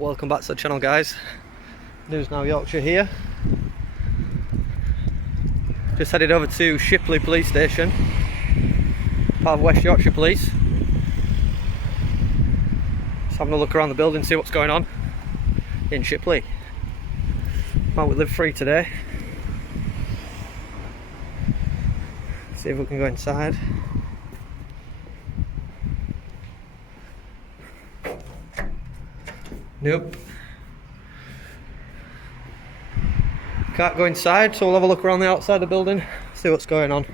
Welcome back to the channel, guys. News Now Yorkshire here. Just headed over to Shipley Police Station, part of West Yorkshire Police. Just having a look around the building, see what's going on in Shipley. Out with Live Free today. See if we can go inside. Nope. Can't go inside, so we'll have a look around the outside of the building, see what's going on.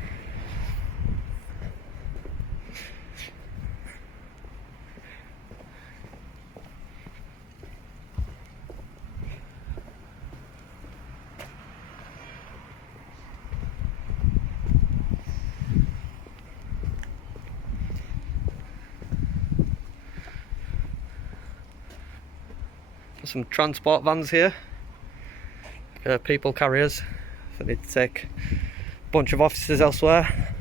Some transport vans here, people carriers that need to take a bunch of officers elsewhere.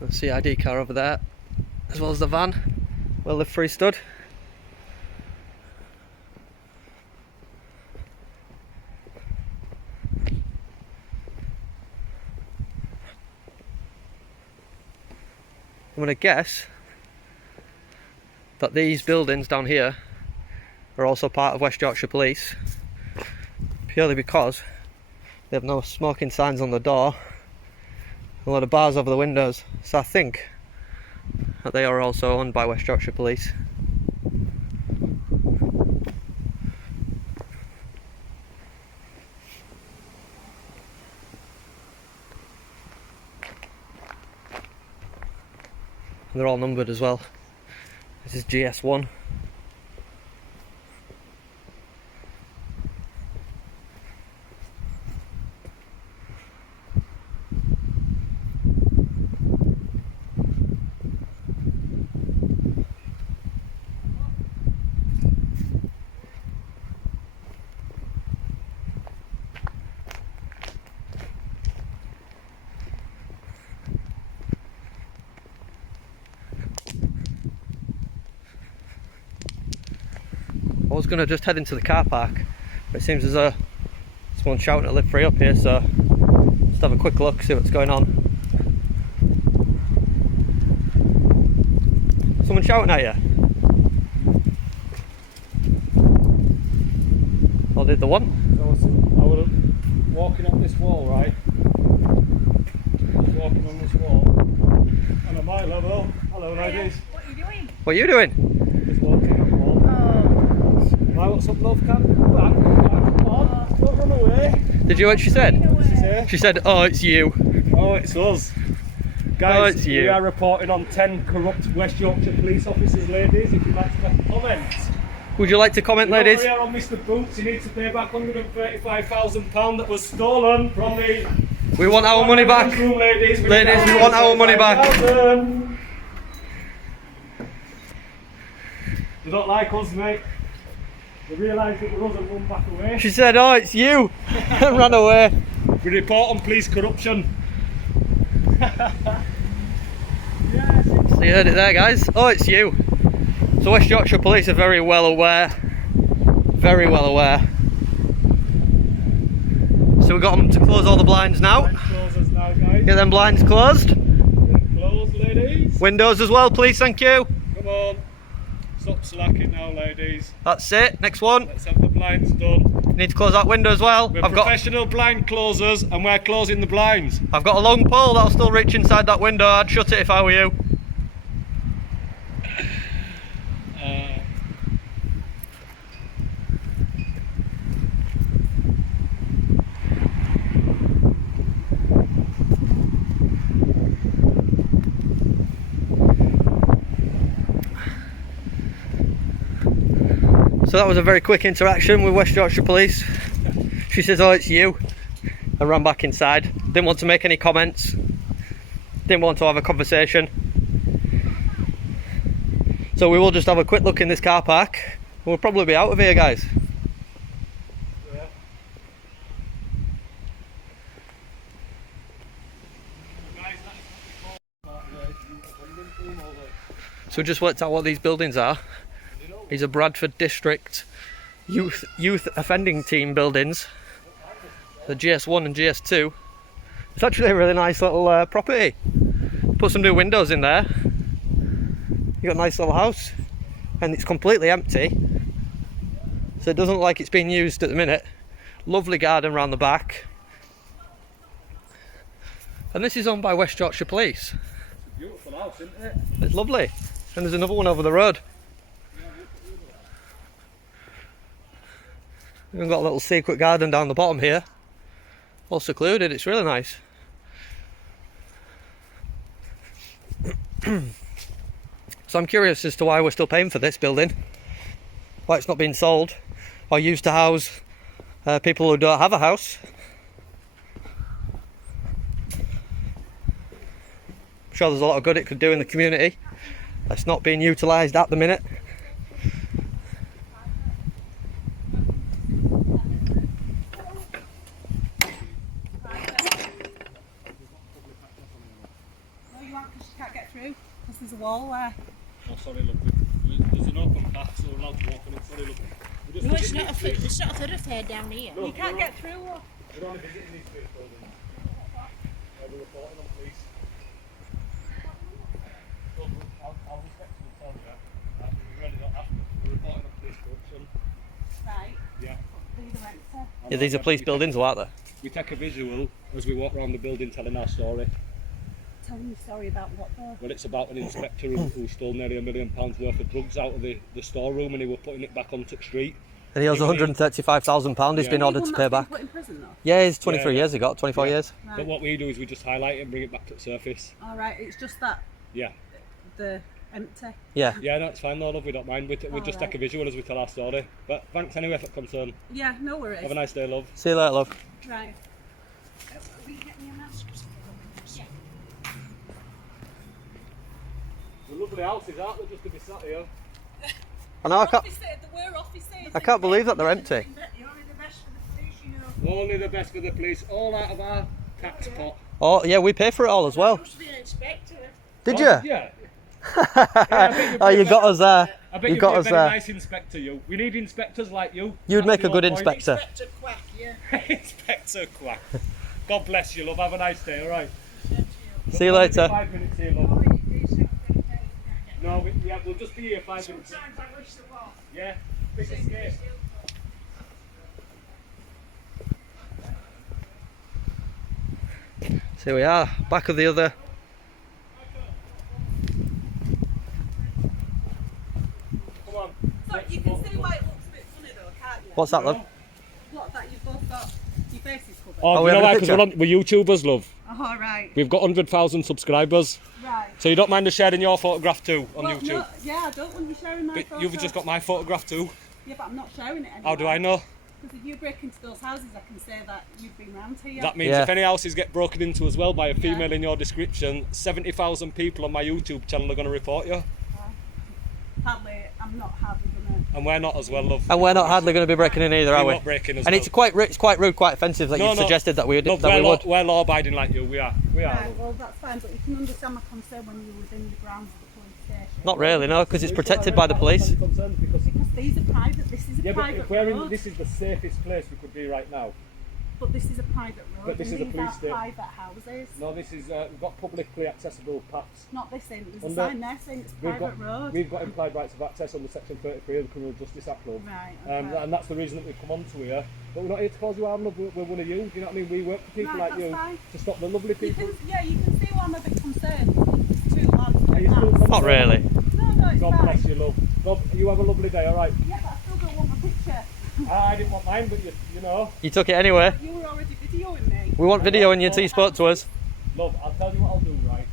The CID car over there, as well as the van where Live Free stood. I'm going to guess that these buildings down here are also part of West Yorkshire Police, purely because they have no smoking signs on the door, a lot of bars over the windows, so I think that they are also owned by West Yorkshire Police. And they're all numbered as well. This is GS1. I was going to just head into the car park, but it seems as though someone's shouting at Live Free up here, so just have a quick look, see what's going on. Someone shouting at you? Or did the one? I was walking up this wall, right? I was walking on this wall, and I'm like, hello ladies. What are you doing? What are you doing? Just walking up the wall. Right, what's up, love? Come back, come on, don't run away. Did you hear what she said? What's she say? She said, "Oh, it's you." Oh, it's us. Guys, Oh, it's you. We are reporting on 10 corrupt West Yorkshire police officers, ladies. If you'd like to make a comment. Would you like to comment, ladies? Here on Mr. Boots, you need to pay back £135,000 that was stolen from the... We want our money back. Room, ladies, Ladies, we want our money back. They don't like us, mate. They realised it was us and run back away. She said, "Oh, it's you," and ran away. We report on police corruption. Yes. So you heard it there, guys. Oh, it's you. So West Yorkshire Police are very well aware. Very well aware. So we've got them to close all the blinds now. Blinds closers now, guys. Get them blinds closed. Close, ladies. Windows as well, please, thank you. Come on. Stop slacking now, ladies. That's it. Next one. Let's have the blinds done. Need to close that window as well. We're I've got professional blind closers and we're closing the blinds. a long pole that'll still reach inside that window. I'd shut it if I were you. So that was a very quick interaction with West Yorkshire Police. She says, "Oh, it's you," and ran back inside. Didn't want to make any comments. Didn't want to have a conversation. So we will just have a quick look in this car park. We'll probably be out of here, guys. So we just worked out what these buildings are. These are Bradford District Youth Offending Team buildings. The GS1 and GS2. It's actually a really nice little property. Put some new windows in there. You got a nice little house, and it's completely empty. So it doesn't look like it's being used at the minute. Lovely garden around the back. And this is owned by West Yorkshire Police. Beautiful house, isn't it? It's lovely. And there's another one over the road. We've got a little secret garden down the bottom here. All secluded, it's really nice. So I'm curious as to why we're still paying for this building. Why it's not being sold or used to house people who don't have a house. I'm sure there's a lot of good it could do in the community. That's not being utilised at the minute. Because there's a wall there. Oh, sorry, look. There's an open path, so we're allowed to walk on it. Sorry, look. No, it's not a thoroughfare down here. Look, You can't get through. Look. We're only visiting these three buildings. We're reporting on police. Look, I'll respectfully tell you that we really don't have to. We're reporting on police corruption. Right. Yeah. These are empty. Yeah, these are police buildings, aren't they? We take a visual as we walk around the building telling our story. Telling you story about what though? Well, it's about an inspector who stole nearly £1 million worth of drugs out of the storeroom, and he was putting it back onto the street. And he owes £135,000 he's Yeah. been ordered to Anyone pay that's been back. put in prison though? Yeah, he's 23 Yeah. years he got, 24 Yeah. years. Right. But what we do is we just highlight it and bring it back to the surface. All right. It's just that Yeah. the empty. Yeah. Yeah, no, it's fine, though, love. We don't mind. We just Alright. take a visual as we tell our story. But thanks anyway for concern. Yeah. No worries. Have a nice day, love. See you later, love. Right. Will you get me a mask? Yeah. The lovely houses, aren't they, just to be sat here? I know, We're offices. I can't believe that they're empty. You're only the best for the police, you know. Only the best for the police, all out of our tax pot. Oh, yeah, we pay for it all as well. Used to be an inspector. Did Oh, you? Yeah. I bet you'd Oh, be you a got very- us there. I bet You you'd got be a us very there. nice inspector, you. We need inspectors like you. You'd That's make the a good whole point. inspector. Inspector Quack, yeah. Inspector Quack. God bless you, love. Have a nice day, alright? See you later. 5 minutes here, love. No, we'll just be here 5 minutes. Sometimes I wish there was. Yeah? Big escape. So here we are, back of the other. Come on. So you can see why it looks a bit funny though, can't you? What's that, love? What, that you've both got your faces covered? Oh, we you know have a why? Because picture? we're YouTubers, love. Oh, right. We've got 100,000 subscribers. Right. So you don't mind us sharing your photograph too on Well, YouTube? no, yeah, I don't want you sharing my But photo. you've just got my photograph too. Yeah, but I'm not sharing it anymore. How do I know? Because if you break into those houses, I can say that you've been round here. That means Yeah. if any houses get broken into as well by a female Yeah. in your description, 70,000 people on my YouTube channel are going to report you. Hardly, I'm not hardly gonna. And we're not as well, love. And we're not hardly going to be breaking in either, We're are we? not breaking as And well. it's quite rude, quite offensive that No, you've no. suggested that we Look, that we would. we're law-abiding like you. We are. We are. Right, well, that's fine, but you can understand my concern when you're within the grounds of the police station. Not really, no, because it's protected by the police. Because Because these are private, this is a yeah, but private if we're road. in, this is the safest place we could be right now. But this is a private road. But this and is a these police are station. private houses. No, this is we've got publicly accessible paths. Not this in. There's a Under- sign there saying it's a We've private got road. we've got implied rights of access under Section 33 of the Criminal Justice Act, love. Right, okay. And that's the reason that we've come on to here. But we're not here to cause you harm, love. We're one of you. Do you know what I mean? We work for people Right, like that's you fine. to stop the lovely You people. can, yeah, you can see why I'm a bit concerned. It's too loud. Are you still That's- Not really. No, it's God fine. bless you, love. Love, you have a lovely day, alright? Yeah, but I still don't want my picture. I didn't want mine, but you know. You took it anyway. You were already videoing me. We want video and you until you spoke to us. Love, I'll tell you what I'll do, right?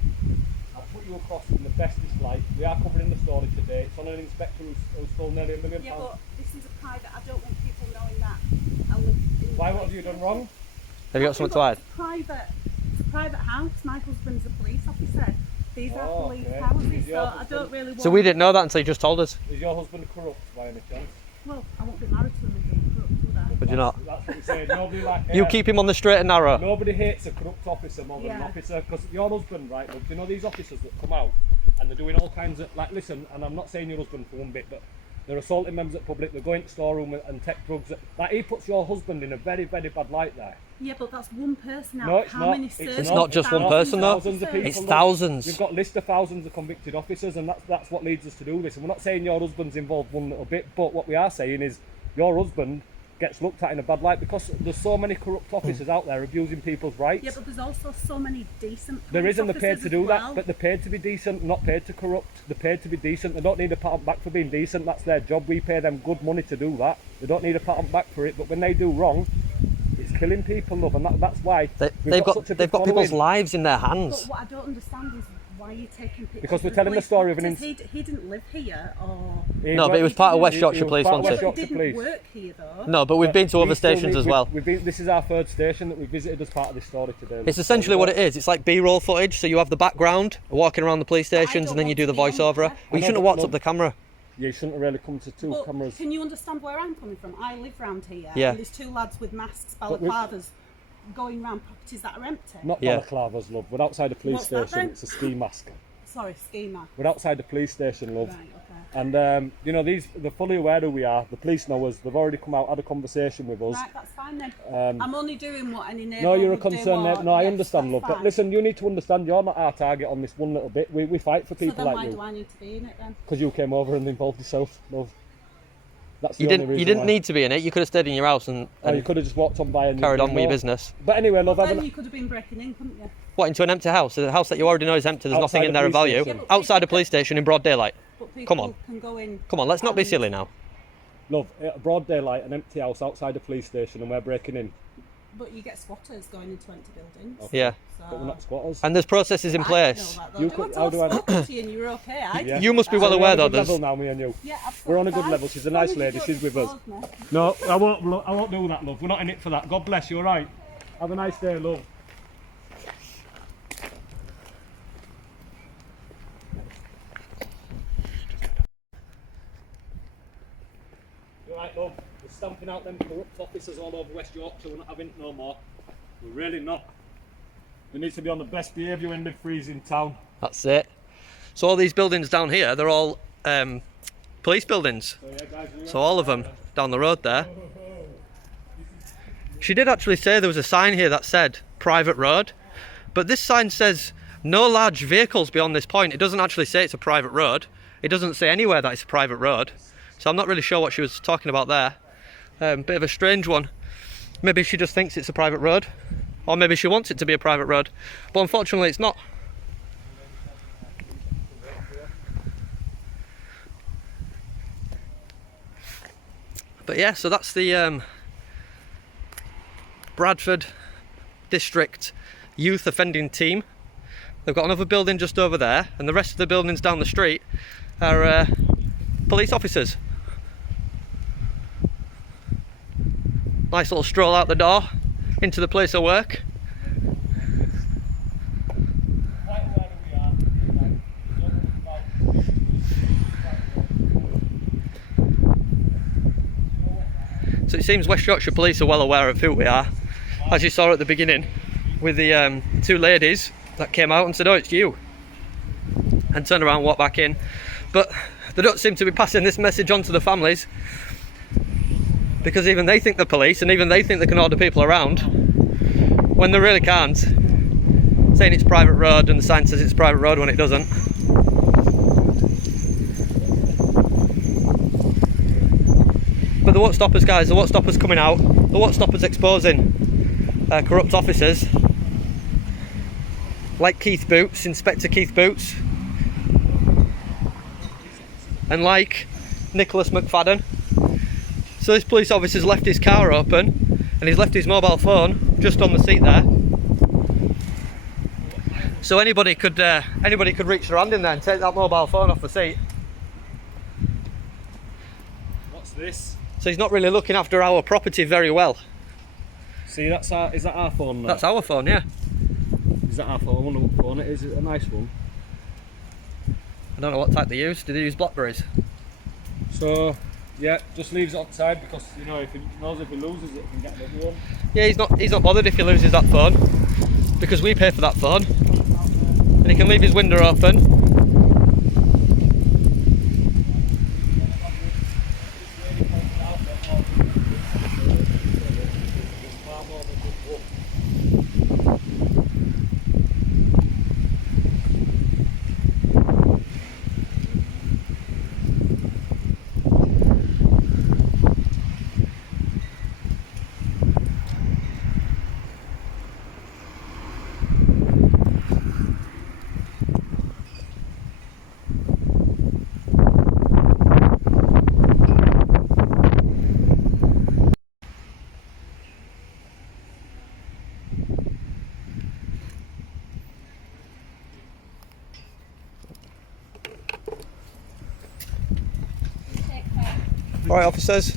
I'll put you across in the bestest light. We are covering the story today. It's on an inspector who stole nearly £1 million. Yeah, but this is a private. I don't want people knowing that I live in. Why, what have you done wrong? Have you got something to hide? It's private. It's a private house. My husband's a police officer. These are Oh, police okay. houses, Is so your I don't husband- really want. So we didn't know that until you just told us. Is your husband corrupt by any chance? Well, I won't be married to him if he's corrupt, would I? Would you not? That's what we say. Nobody like You keep him on the straight and narrow. Nobody hates a corrupt officer more than an Yeah. officer. Because your husband, right, look, you know these officers that come out and they're doing all kinds of, like, listen, and I'm not saying your husband for one bit, but they're assaulting members of the public, they're going to storeroom and take drugs. Like, he puts your husband in a very, very bad light there. Yeah, but that's one person out No, of it's how not. many It's servants? It's not just one Thousands person, of though. Thousands of people. It's Look, thousands. We've got lists of thousands of convicted officers, and that's what leads us to do this. And we're not saying your husband's involved one little bit, but what we are saying is your husband gets looked at in a bad light because there's so many corrupt officers out there abusing people's rights. Yeah, but there's also so many decent There police isn't. They're paid officers to do as that, well. but they're paid to be decent, not paid to corrupt. They're paid to be decent. They don't need a pat on the back for being decent. That's their job. We pay them good money to do that. They don't need a pat on the back for it. But when they do wrong, it's killing people, love, and that's why They've got such a big people's following. lives in their But hands. what I don't understand is why you're taking pictures. Because we're of telling the police story of an officers. He didn't live here, or No, but it was part of West He Yorkshire was Police, part of wasn't West it? Yorkshire he didn't Police. work here though. No, but we've been to other We still stations need- as well. We've been, this is our third station that we visited as part of this story today. It's essentially what it is. It's like B-roll footage. So you have the background, walking around the police stations, and then you do the want to be on voiceover. there. Well, I you know, shouldn't have but walked look- up the camera. Yeah, you shouldn't have really come to two But cameras. can you understand where I'm coming from? I live round here. Yeah. And there's two lads with masks, But we- balaclavas, going round properties that are empty. Not Yeah. balaclavas, love. We're outside the police What's that station. then? It's a ski mask. Sorry, schema. We're outside the police station, love. Right, okay. And you know, they're fully aware who we are. The police know us. They've already come out, had a conversation with us. Right, that's fine then. I'm only doing what any neighbour No, you're a would do, concerned. or- No, I yes, understand, that's love. But fine. listen, you need to understand. You're not our target on this one little bit. We fight for So people then like why you do I need to be in it then? because you came over and involved yourself, love. That's the You only didn't. reason You didn't why. need to be in it. You could have stayed in your house and, Oh, you and could have just walked on by and carried you on with your know. business. But anyway, love. Then Having, you could have been breaking in, couldn't you? What, into an empty house? A house that you already know is empty. There's Outside nothing in the there of police value. station. Outside a police station in broad daylight. But people Come on. can go in. Come on, let's not be and- silly now. love, at broad daylight, an empty house outside a police station, and we're breaking in. But you get squatters going into empty buildings. Yeah. So, But we're not squatters. And there's processes in I place. know that, though. You Do could- until how I've do I- spoken to you and you're okay. I Yeah. You must be So well We're aware on a though. good There's level now, me and you. Yeah, absolutely. We're on a good fine. level. She's a As long nice as you lady. don't She's with us. expose me. No, I won't do that, love. We're not in it for that. God bless you. All right. Have a nice day, love. You're right, love. We're stamping out them corrupt officers all over West Yorkshire. We're not having it no more. We're really not. We need to be on the best behaviour in mid-freezing town. That's it. So all these buildings down here, they're all police buildings. So yeah, guys, you're So all of them down the road there. She did actually say there was a sign here that said private road, but this sign says no large vehicles beyond this point. It doesn't actually say it's a private road. It doesn't say anywhere that it's a private road. So I'm not really sure what she was talking about there. Bit of a strange one. Maybe she just thinks it's a private road, or maybe she wants it to be a private road, but unfortunately it's not. But yeah, so that's the Bradford District Youth Offending Team. They've got another building just over there, and the rest of the buildings down the street are police officers. Nice little stroll out the door into the place of work. So it seems West Yorkshire Police are well aware of who we are, as you saw at the beginning with the two ladies that came out and said, "Oh, it's you," and turned around and walked back in. But they don't seem to be passing this message on to the families, because even they think they're police and even they think they can order people around when they really can't, saying it's private road and the sign says it's private road when it doesn't. But they won't stop us, guys. They won't stop us coming out. They won't stop us exposing corrupt officers like Keith Boots, Inspector Keith Boots, and like Nicholas McFadden. So this police officer's left his car open and he's left his mobile phone just on the seat there. So anybody could reach their hand in there and take that mobile phone off the seat. What's this? So he's not really looking after our property very well. See, is that our phone? That's our phone, yeah. Is that our phone? I wonder what phone it is. Is it a nice one? I don't know what type they use. Do they use Blackberries? So, yeah, just leaves it on side because, you know, if he knows if he loses it, he can get another one. Yeah, he's not bothered if he loses that phone, because we pay for that phone. And he can leave his window open Alright, officers.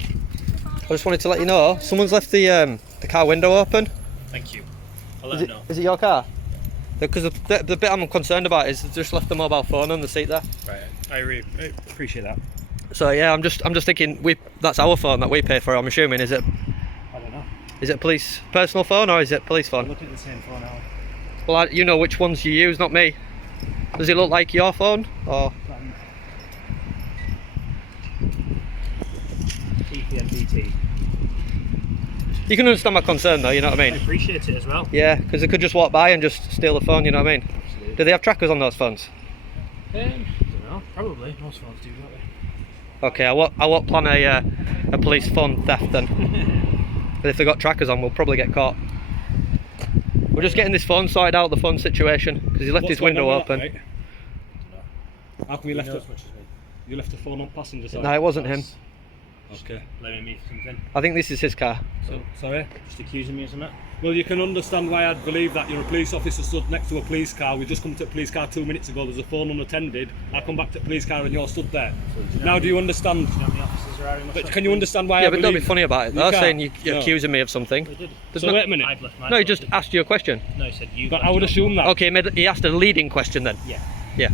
I just wanted to let you know, someone's left the car window open. Thank you. I'll let them know. Is it your car? Because the bit I'm concerned about is they've just left the mobile phone on the seat there. Right. I appreciate that. So yeah, I'm just thinking that's our phone that we pay for. I'm assuming is it I don't know. is it police personal phone or is it police phone? Look at the same phone now. Well, you know which ones you use, not me. Does it look like your phone or? TPMBT. You can understand my concern though, you know what I I mean? appreciate it as well. Yeah, because they could just walk by and just steal the phone, you know what I mean? Absolutely. Do they have trackers on those phones? Don't know. Probably. Most phones do, don't they? Okay, I won't plan a police phone theft then. But if they've got trackers on, we'll probably get caught. We're just getting this phone sorted out, the phone situation, because he left his window open. That, how come you left it? You left the phone on passenger side? No, it wasn't him. Okay. Blaming me for something. I think this is his car. So, sorry? Just accusing me of something. Well, you can understand why I'd believe that. You're a police officer stood next to a police car. We just come to a police car 2 minutes ago. There's a phone unattended. I come back to the police car and you're stood there. Now, do you understand? Do you know how many officers are out? But can you understand why Yeah, I but believe? don't be funny about it. You They're can't. saying you're No. accusing me of something. They did. There's So no- wait a minute. I've left my No, he phone, just didn't asked you a question. No, he said you. But I would assume that. Okay, he asked a leading question then. Yeah. Yeah.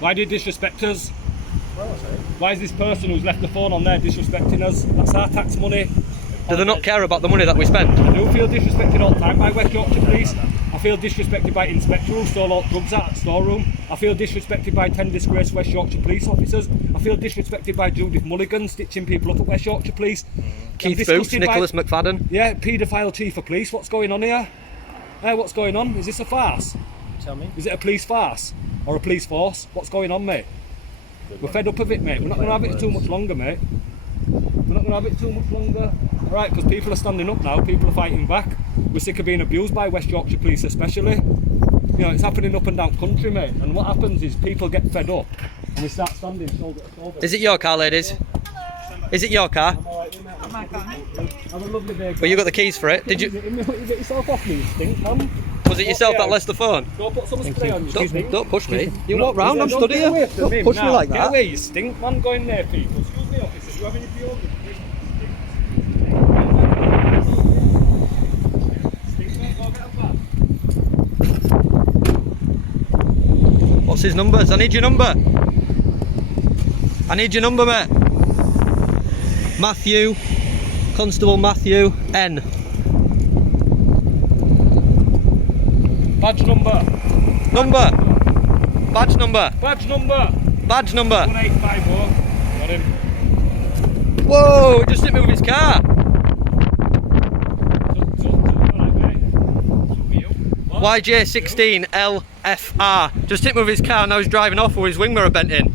Why did you disrespect us? Why is this person who's left the phone on there disrespecting us? That's our tax money. Do they not care about the money that we spend? I do feel disrespected all the time by West Yorkshire Police. I feel disrespected by Inspector who stole all drugs out of the storeroom. I feel disrespected by 10 disgraced West Yorkshire Police officers. I feel disrespected by Judith Mulligan stitching people up at West Yorkshire Police. Keith I'm Boots, disgusted by- Nicholas McFadden. Yeah, paedophile chief of police. What's going on here? What's going on? Is this a farce? Tell me. Is it a police farce? Or a police force? What's going on, mate? We're fed up of it, mate. We're not going to have it too much longer, mate. We're not going to have it too much longer. Alright, because people are standing up now, people are fighting back. We're sick of being abused by West Yorkshire Police especially. You know, it's happening up and down country, mate. And what happens is people get fed up and we start standing shoulder to shoulder. Is it your car, ladies? Is it your car? Have a lovely day. Well, you got the keys for it. Did you? You get yourself off me, you stink, man. Was it yourself that left the phone? Go put some spray on you. Don't push me. You walk round. I'm Don't stood get here. away from Don't him push me now. like Get that. away, you stink, man. Go in there, people. Excuse me, officer. Do you have any deodorant? What's his numbers? I need your number. I need your number, mate. Matthew, Constable Matthew N. Badge number. Number. Badge number. Badge number. Badge number. 1850. Got him. Whoa! He just hit me with his car. YJ16 LFR. Just hit me with his car. Now he's driving off with his wing mirror bent in.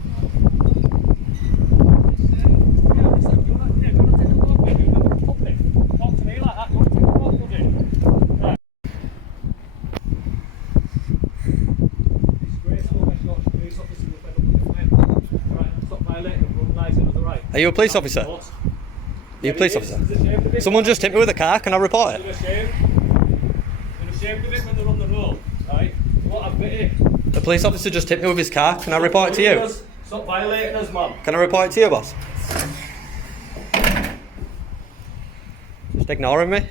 Are you a police officer? Are you a police officer? Someone just hit me with a car. Can I report it? The police officer just hit me with his car. Can I report it to you? Stop violating us, man. Can I report it to you, boss? Just ignoring me.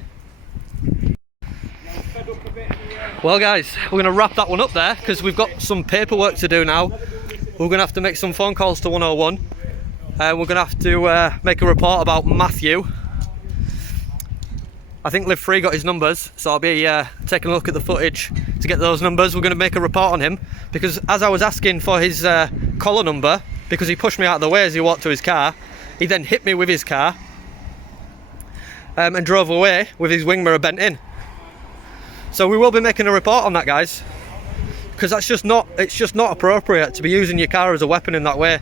Well, guys, we're going to wrap that one up there because we've got some paperwork to do now. We're going to have to make some phone calls to 101. We're going to have to make a report about Matthew. I think Live Free got his numbers, so I'll be taking a look at the footage to get those numbers. We're going to make a report on him because as I was asking for his collar number, because he pushed me out of the way as he walked to his car, he then hit me with his car and drove away with his wing mirror bent in. So we will be making a report on that, guys, because it's just not appropriate to be using your car as a weapon in that way.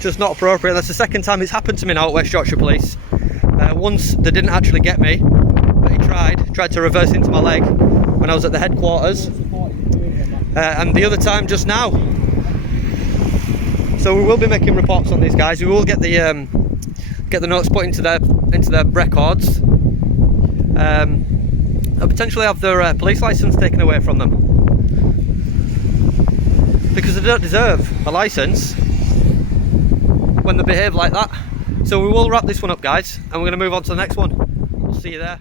Just not appropriate. That's the second time it's happened to me now at West Yorkshire Police. Once they didn't actually get me, but he tried to reverse into my leg when I was at the headquarters, and the other time just now. So we will be making reports on these guys. We will get the notes put into their records, and potentially have their police license taken away from them because they don't deserve a license. when they behave like that. So we will wrap this one up, guys, and we're going to move on to the next one. We'll see you there.